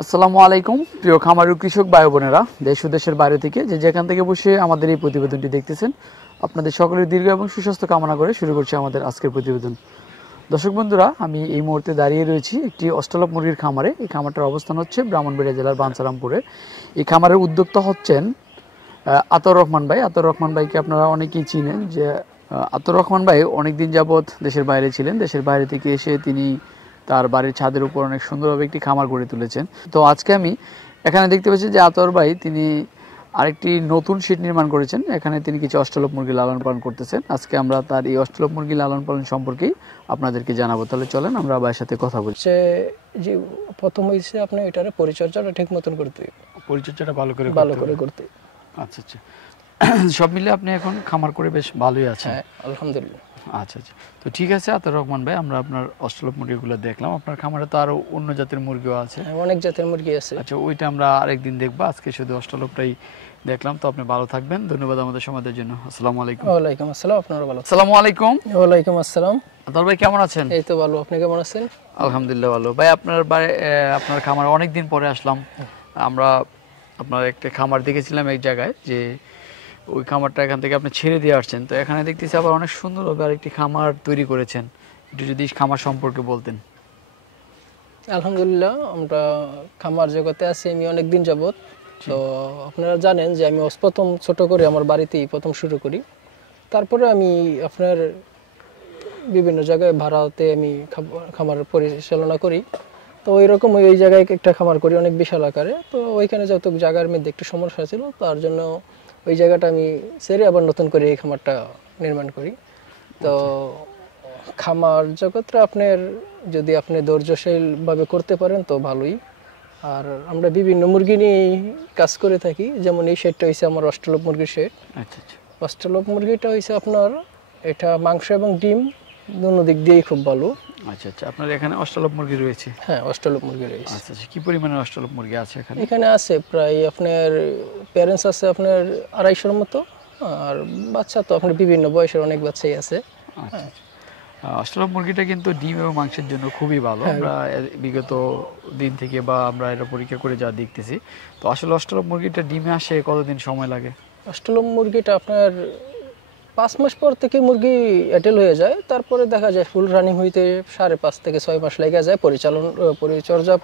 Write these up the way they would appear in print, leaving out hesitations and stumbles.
আসসালামু আলাইকুম প্রিয় খামার ও কৃষক ভাই বোনেরা, দেশ ও দেশের বাইরে থেকে যে যেখান থেকে বসে আমাদের এই প্রতিবেদনটি দেখতেছেন, আপনাদের সকলের দীর্ঘ এবং সুস্বাস্থ্য কামনা করে শুরু করছি আমাদের আজকের প্রতিবেদন। দর্শক বন্ধুরা, আমি এই মুহূর্তে দাঁড়িয়ে রয়েছি একটি অস্ট্রেলপ মুরগির খামারে। এই খামারটার অবস্থান হচ্ছে ব্রাহ্মণবাড়িয়া জেলার বাঞ্ছারামপুরে। এই খামারের উদ্যোক্তা হচ্ছেন আতাউর রহমান ভাই। আতাউর রহমান ভাইকে আপনারা অনেকেই চিনেন। যে আতাউর রহমান ভাই অনেকদিন যাবৎ দেশের বাইরে ছিলেন। দেশের বাইরে থেকে এসে তিনি তার বাড়ির ছাদের উপর অনেক সুন্দরভাবে একটি খামার গড়ে তুলেছেন। তো আজকে আমি এখানে দেখতে পাচ্ছি যে আতাউর ভাই তিনি আরেকটি নতুন শেড নির্মাণ করেছেন। এখানে তিনি কিছু অস্ট্রেলপ মুরগি লালন পালন করতেছেন। আজকে আমরা তার এই অস্ট্রেলপ মুরগি লালন পালন সম্পর্কেই আপনাদেরকে জানাবো। তাহলে চলেন আমরা ভাইয়ের সাথে কথা বলি। যে প্রথম হইছে আপনি এটারে পরিচর্যাটা ঠিক মতন করতে হবে, পরিচর্যাটা ভালো করে করতে। আচ্ছা আচ্ছা, সব মিলে আপনি এখন খামার করে বেশ ভালোই আছেন? হ্যাঁ, আলহামদুলিল্লাহ। আচ্ছা আচ্ছা, তো ঠিক আছে আতাউর রহমান ভাই, আমরা আপনার অস্ট্রেলপ মুরগিগুলো দেখলাম। আপনার খামারে তো আরো অন্য জাতের মুরগিও আছে? অনেক জাতের মুরগি আছে। আচ্ছা, ওইটা আমরা আরেকদিন দেখবো। আজকে শুধু অস্ট্রেলপটাই দেখলাম। তো আপনি ভালো থাকবেন, ধন্যবাদ আমাদের সমাজের জন্য। আসসালামু আলাইকুম। ওয়ালাইকুম আসসালাম। আপনারা ভালো? আসসালামু আলাইকুম। ওয়ালাইকুম আসসালাম। আতাউর ভাই কেমন আছেন? এই তো ভালো, আপনি কেমন আছেন? আলহামদুলিল্লাহ ভালো। ভাই আপনার খামার অনেকদিন পরে আসলাম। আমরা আপনার একটা খামার দেখেছিলাম এক জায়গায়, যে ওই খামারটা এখান থেকে আপনি ছেড়ে দিয়ে আসছেন। তো এখানে দেখতেছি আবার অনেক সুন্দরভাবে আরেকটি খামার তৈরি করেছেন। একটু যদি খামার সম্পর্কে বলতেন। আলহামদুলিল্লাহ, আমরা খামার জগতে আছি আমি অনেক দিন যাবত। তো আপনারা জানেন যে আমি প্রথম ছোট করে আমার বাড়িতেই প্রথম শুরু করি। তারপরে আমি আপনার বিভিন্ন জায়গায় ভাড়াতে আমি খামার পরিচালনা করি। তো ওই রকম ওই জায়গায় একটা খামার করি অনেক বিশাল আকারে। তো ওইখানে যত জায়গার মধ্যে একটু সমস্যা ছিল, তার জন্য ওই জায়গাটা আমি ছেড়ে আবার নতুন করে এই খামারটা নির্মাণ করি। তো খামার জগৎটা আপনার যদি আপনি ধৈর্যশীলভাবে করতে পারেন তো ভালোই। আর আমরা বিভিন্ন মুরগি নিয়ে কাজ করে থাকি। যেমন এই শেডটা হয়েছে আমার অস্ট্রেলপ মুরগির শেড। আচ্ছা আচ্ছা, অস্ট্রেলপ মুরগিটা হয়েছে আপনার, এটা মাংস এবং ডিম দুনো দিক দিয়েই খুব ভালো। আচ্ছা আচ্ছা, আপনার এখানে অস্ট্রেলপ মুরগি রয়েছে? হ্যাঁ, অস্ট্রেলপ মুরগি রয়েছে। আচ্ছা আচ্ছা, কি পরিমাণের অস্ট্রেলপ মুরগি আছে এখানে? এখানে আছে প্রায় আপনার প্যারেন্টস আছে আপনার 250-র মতো, আর বাচ্চা তো আপনার বিভিন্ন বয়সের অনেক বাচ্চাই আছে। আচ্ছা, অস্ট্রেলপ মুরগিটা কিন্তু ডিম এবং মাংসের জন্য খুবই ভালো। আমরা বিগত দিন থেকে বা আমরা এটা পরীক্ষা করে যা দেখতেছি, তো আসলে অস্ট্রেলপ মুরগিটা ডিমে আসে কতদিন সময় লাগে? অস্ট্রেলপ মুরগিটা আপনার 5 মাস পর থেকে মুরগি অ্যাডাল্ট হয়ে যায়। তারপরে দেখা যায় ফুল রানিং হইতে 5.5 থেকে 6 মাস লেগে যায়।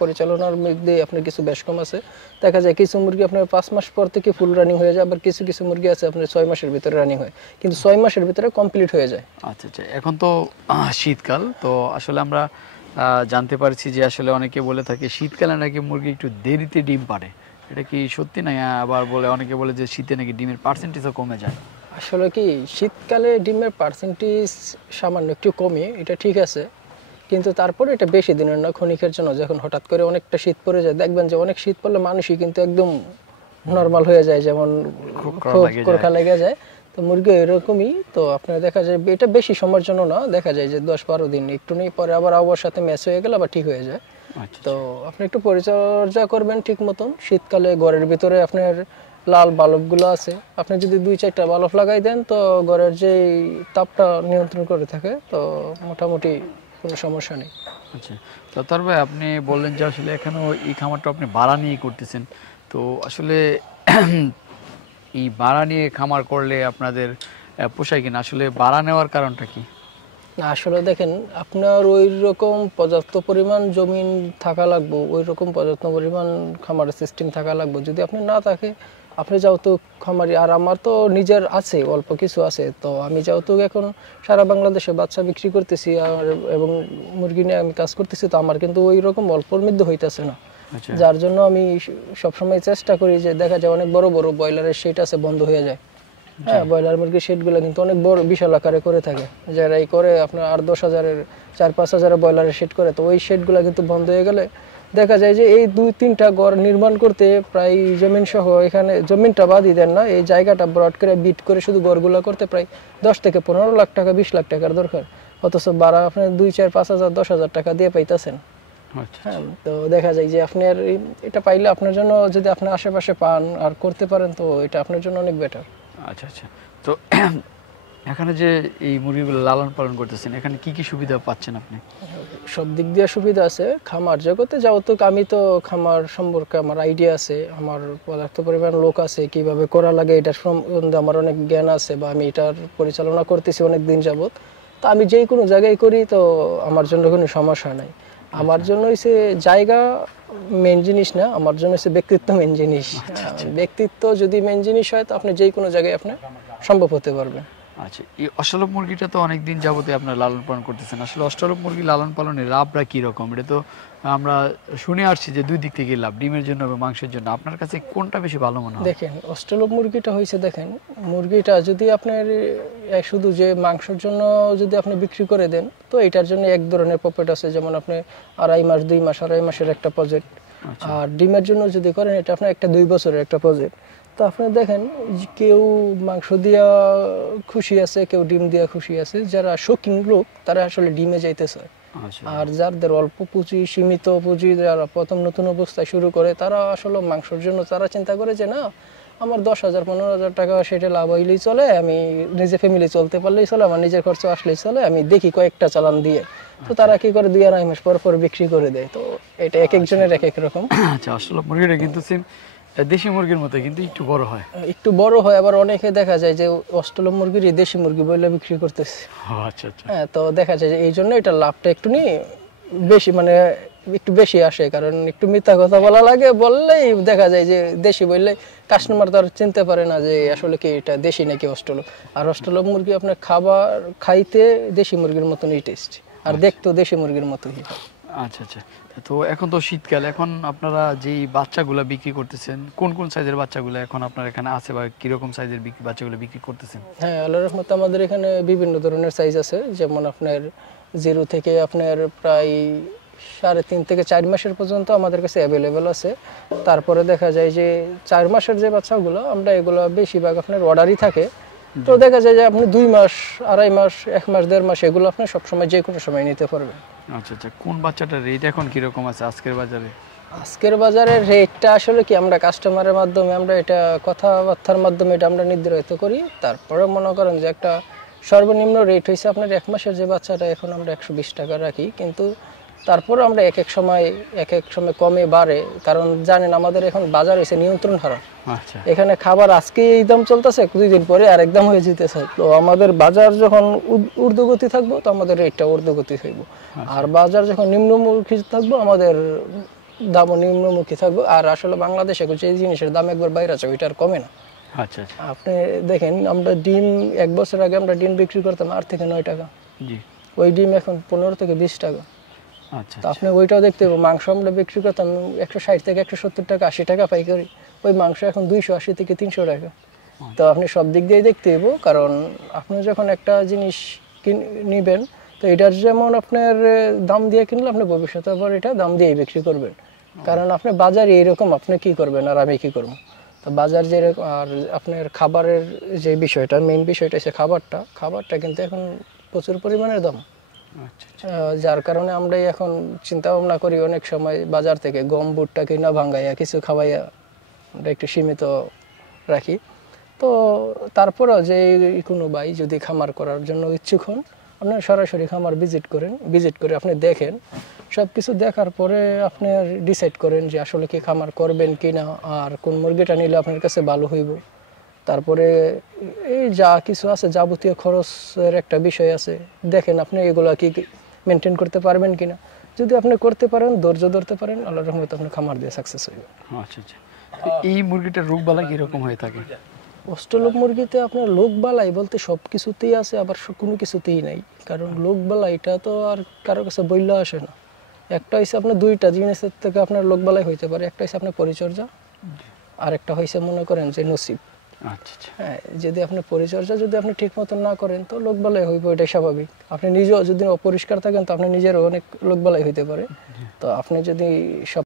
পরিচালনার মধ্যে আপনার কিছু বেশ কম আছে। দেখা যায় কিছু মুরগি আপনার 5 মাস পর থেকে ফুল রানিং হয়ে যায়, আবার কিছু কিছু মুরগি আছে আপনার 6 মাসের ভিতরে রানিং হয়, কিন্তু 6 মাসের ভিতরে কমপ্লিট হয়ে যায়। আচ্ছা আচ্ছা, এখন তো শীতকাল, তো আসলে আমরা জানতে পারছি যে আসলে অনেকে বলে থাকে শীতকালে নাকি মুরগি একটু দেরিতে ডিম পাড়ে। এটা কি সত্যি? না আবার বলে অনেকে বলে যে শীতে নাকি ডিমের পার্সেন্টেজও কমে যায়। আসলে কি, শীতকালে ডিমের পার্সেন্টেজ সামান্য একটু কমে, এটা ঠিক আছে, কিন্তু তারপরে এটা বেশি দিনের না, ক্ষণিকের জন্য। যখন হঠাৎ করে অনেকটা শীত পড়ে যায়, দেখবেন যে অনেক শীত পড়লে মানুষই কিন্তু একদম নর্মাল হয়ে যায়, যেমন খুব খোরকা লেগে যায়। তো মুরগি এরকমই। তো আপনার দেখা যায় এটা বেশি সময়ের জন্য না, দেখা যায় যে 10-12 দিন একটু নেই, পরে আবার আবহাওয়ার সাথে ম্যাচ হয়ে গেলে আবার ঠিক হয়ে যায়। তো আপনি একটু পরিচর্যা করবেন ঠিক মতন। শীতকালে ঘরের ভিতরে আপনার লাল বাল্বগুলো আছে, আপনি যদি 2-4টা বাল্ব লাগাই দেন তো ঘরের যে তাপটা নিয়ন্ত্রণ করে থাকে, তো মোটামুটি কোনো সমস্যা নেই। আচ্ছা, তো আতাউর ভাই, আপনি বললেন যে আসলে এখানেও এই খামারটা আপনি ভাড়া নিয়ে করতেছেন। তো আসলে এই ভাড়া নিয়ে খামার করলে আপনাদের পোষায় কিনা? আসলে ভাড়া নেওয়ার কারণটা কি? না, আসলে দেখেন, আপনার ওই রকম পর্যাপ্ত পরিমাণ জমিন থাকা লাগবে, ওই রকম পর্যাপ্ত পরিমাণ খামারের সিস্টেম থাকা লাগবে। যদি আপনি না থাকে, আপনি যেহেতু খামারি, আর আমার তো নিজের আছে, অল্প কিছু আছে, তো আমি যেহেতু এখন সারা বাংলাদেশে বাচ্চা বিক্রি করতেছি আর এবং মুরগি নিয়ে আমি কাজ করতেছি, তো আমার কিন্তু ওই রকম অল্পর মধ্যে হইতেছে না। যার জন্য আমি সবসময় চেষ্টা করি যে, দেখা যায় অনেক বড় বড় ব্রয়লারের শেড আছে, বন্ধ হয়ে যায়। হ্যাঁ, ব্রয়লার মুরগির শেডগুলো কিন্তু অনেক বড় বিশাল আকারে করে থাকে, যারা এই করে আপনার 8-10 হাজারের 4-5 হাজারের ব্রয়লারের শেড করে। তো ওই শেডগুলো কিন্তু বন্ধ হয়ে গেলে দেখা যায় যে এই 2-3টা ঘর নির্মাণ করতে প্রায় জমিন সহ, এখানে জমিনটা বাদই দেন না, এই জায়গাটা ব্রড করে বিট করে শুধু ঘরগুলো করতে প্রায় 10 থেকে 15 লাখ টাকা, 20 লাখ টাকার দরকার। অথচ ভাড়া আপনার 2-4-5 হাজার 10 হাজার টাকা দিয়ে পাইতেছেন। হ্যাঁ, তো দেখা যায় যে আপনার এটা পাইলে আপনার জন্য, যদি আপনি আশেপাশে পান আর করতে পারেন, তো এটা আপনার জন্য অনেক বেটার। আচ্ছা আচ্ছা, তো এখানে যে এই মুরগিগুলো লালন পালন করতেছেন, এখানে কি কি সুবিধা পাচ্ছেন আপনি? সব দিক দিয়ে সুবিধা আছে। খামার জগতে যাওতো, আমি তো খামার সম্পর্কে আমার আইডিয়া আছে, আমার পর্যাপ্ত পরিমাণ লোক আছে, কিভাবে করা লাগে এটার সম্বন্ধে আমার অনেক জ্ঞান আছে, বা আমি এটার পরিচালনা করতেছি অনেক দিন যাবত। তো আমি যেই কোনো জায়গায় করি তো আমার জন্য কোনো সমস্যা নাই। আমার জন্য হচ্ছে জায়গা মেন জিনিস না, আমার জন্য হচ্ছে ব্যক্তিত্ব মেন জিনিস। ব্যক্তিত্ব যদি মেন জিনিস হয় তো আপনি যেই কোনো জায়গায় আপনি সম্ভব হতে পারবেন। আচ্ছা, এই অস্ট্রেলপ মুরগিটা তো অনেকদিন যাবতে আপনার লালন পালন করতেছেন, আসলে অস্ট্রেলপ মুরগি লালন পালনের লাভটা কি রকম? এটা তো আমরা শুনে আসছি যে দুই দিক থেকে লাভ, ডিমের জন্য এবং মাংসের জন্য। আপনার কাছে কোনটা বেশি ভালো মনে হয়? দেখেন অস্ট্রেলপ মুরগিটা হয়েছে, দেখেন মুরগিটা যদি আপনার শুধু যে মাংসের জন্য যদি আপনি বিক্রি করে দেন তো এটার জন্য এক ধরনের প্রফিট আছে, যেমন আপনি 2.5 মাস 2 মাস 2.5 মাসের একটা প্রজেক্ট। আর ডিমের জন্য যদি করেন এটা আপনার একটা 2 বছরের একটা প্রজেক্ট। তো আপনি দেখেন কেউ মাংস দিয়া খুশি আছে, কেউ ডিম দিয়া খুশি আছে। যারা শৌখিন লোক তারা আসলে ডিমে যাইতে চায়, আর যাদের অল্প পুঁজি, সীমিত পুঁজি, যারা প্রথম নতুন অবস্থায় শুরু করে তারা আসলে মাংসের জন্য তারা চিন্তা করে যে না আমার 10,000 15,000 টাকা সেটা লাভ হইলেই চলে, আমি নিজে ফ্যামিলি চলতে পারলেই চলে, আমার নিজের খরচ আসলেই চলে, আমি দেখি কয়েকটা চালান দিয়ে। তো তারা কি করে 2-2.5 মাস পর পর বিক্রি করে দেয়। তো এটা এক একজনের এক এক রকম। আচ্ছা, আসলে মুরগিটা কিন্তু সেম দেশি মুরগির মতো, কিন্তু একটু বড় হয়। একটু বড় হয়, আবার অনেকে দেখা যায় যে অস্ট্রেলিয়ান মুরগির দেশি মুরগি বলে বিক্রি করতেছে। আচ্ছা আচ্ছা। হ্যাঁ, তো দেখা যায় যে এই জন্য এটা লাভটা একটু বেশি, মানে একটু বেশি আসে, কারণ একটু মিথ্যা কথা বলা লাগে, বললেই দেখা যায় যে দেশি বললে কাস্টমার তার চিনতে পারে না যে আসলে কি এটা দেশি নাকি অস্ট্রেলিয়া। আর অস্ট্রেলিয়ান মুরগি আপনার খাবার খাইতে দেশি মুরগির মতনই টেস্ট, আর দেখতো দেশি মুরগির মতোই। আচ্ছা আচ্ছা। তো এখন তো শীতকাল, এখন আপনারা যেই বাচ্চাগুলা বিক্রি করতেছেন, কোন কোন সাইজের বাচ্চাগুলো এখন আপনার এখানে আছে, বা কিরকম সাইজের বাচ্চাগুলো বিক্রি করতেছেন? হ্যাঁ, আল্লাহর রহমতে আমাদের এখানে বিভিন্ন ধরনের সাইজ আছে, যেমন আপনার 0 থেকে আপনার প্রায় 3.5 থেকে 4 মাসের পর্যন্ত আমাদের কাছে অ্যাভেলেবেল আছে। তারপরে দেখা যায় যে 4 মাসের যে বাচ্চাগুলো আমরা এগুলো বেশিরভাগ আপনার অর্ডারই থাকে। তো দেখা যায় যে আপনি 2 মাস 2.5 মাস 1 মাস 1.5 মাস এগুলো আপনি সবসময় যে কোনো সময় নিতে পারবেন। আচ্ছা আচ্ছা। কোন বাচ্চাটার রেট এখন কিরকম আছে আজকের বাজারে? আজকের বাজারের রেটটা আসলে কি আমরা কাস্টমারের মাধ্যমে, আমরা এটা কথাবার্তার মাধ্যমে এটা আমরা নির্ধারিত করি। তারপরে মনে করেন যে একটা সর্বনিম্ন রেট হয়েছে আপনার 1 মাসের যে বাচ্চাটা এখন আমরা 120 টাকা রাখি, কিন্তু তারপরে আমরা এক এক সময় কমে বাড়ে, কারণ জানেন আমাদের এখন বাজার হয়েছে নিয়ন্ত্রণ হারা। আচ্ছা। এখানে খাবার আজকে এই দাম চলতেছে, 2 দিন পরে আরেক দাম হয়ে যেতেছে। তো আমাদের বাজার যখন ঊর্ধ্বগতি থাকবো তো আমাদের রেটটা ঊর্ধ্বগতি হইব, আর বাজার যখন নিম্নমুখী থাকবো আমাদের দামও নিম্নমুখী থাকবো। আর আসলে বাংলাদেশে যে জিনিসের দাম একবার বাইরে আছে ওইটা আর কমে না। আচ্ছা আচ্ছা। আপনি দেখেন আমরা ডিম 1 বছর আগে আমরা ডিম বিক্রি করতাম 8 থেকে 9 টাকা, জি। ওই ডিম এখন 15 থেকে 20 টাকা। আচ্ছা। তো আপনি ওইটাও দেখতে পাবেন, মাংস আমরা বিক্রি করতাম 160 থেকে 170 টাকা, 80 টাকা পাইকারি, ওই মাংস এখন 280 থেকে 300 টাকা। তো আপনি সব দিক দিয়ে দেখতে হইব, কারণ আপনি যখন একটা জিনিস নিবেন তো এটার যেমন আপনার দাম দিয়ে কিনলে আপনি ভবিষ্যতে আবার এটা দাম দিয়ে বিক্রি করবেন, কারণ আপনি বাজারে এরকম আপনি কি করবেন আর আমি কি করবো। তো বাজার যেরকম, আর আপনার খাবারের যে বিষয়টা, মেইন বিষয়টা হচ্ছে খাবারটা কিন্তু এখন প্রচুর পরিমাণের দাম। যার কারণে আমরা এখন চিন্তা ভাবনা করি অনেক সময় বাজার থেকে গম ভুট্টা কিনা ভাঙ্গাইয়া কিছু খাওয়াইয়া আমরা একটু সীমিত রাখি। তো তারপরেও যে কোনো ভাই যদি খামার করার জন্য ইচ্ছুক হন, আপনার সরাসরি খামার ভিজিট করে আপনি দেখেন, সব কিছু দেখার পরে আপনি ডিসাইড করেন যে আসলে কি খামার করবেন কি না, আর কোন মুরগিটা নিলে আপনার কাছে ভালো হইব। তারপরে এই যা কিছু আছে যাবতীয় খরচের একটা বিষয় আছে, দেখেন আপনি এগুলা কি মেনটেন করতে পারবেন কিনা। যদি আপনি করতে পারেন, ধৈর্য ধরতে পারেন, আল্লাহর রহমতে আপনি খামার দিয়ে সাকসেস হইবেন। আচ্ছা আচ্ছা। এই মুরগিটার রোগবালাই কিরকম হয়ে থাকে? অস্ট্রেলিয়ান মুরগিতে আপনার লোকবালাই বলতে সব কিছুতেই আছে, আবার কোনো কিছুতেই নাই। কারণ লোকবালাইটা তো আর কারো কাছে বইলে আসে না। একটা হয়েছে আপনার 2টা জিনিসের থেকে আপনার লোকবালাই হইতে পারে, একটা হচ্ছে আপনার পরিচর্যা, আর একটা হয়েছে মনে করেন যে নসিব। আচ্ছা আচ্ছা। হ্যাঁ, যদি আপনি পরিচর্যা যদি আপনি ঠিক মতন না করেন তো লোকবালাই হইব, এটাই স্বাভাবিক। আপনি নিজেও যদি অপরিষ্কার থাকেন তো আপনি নিজেরও অনেক লোকবালাই হইতে পারে। তো আপনি যদি সব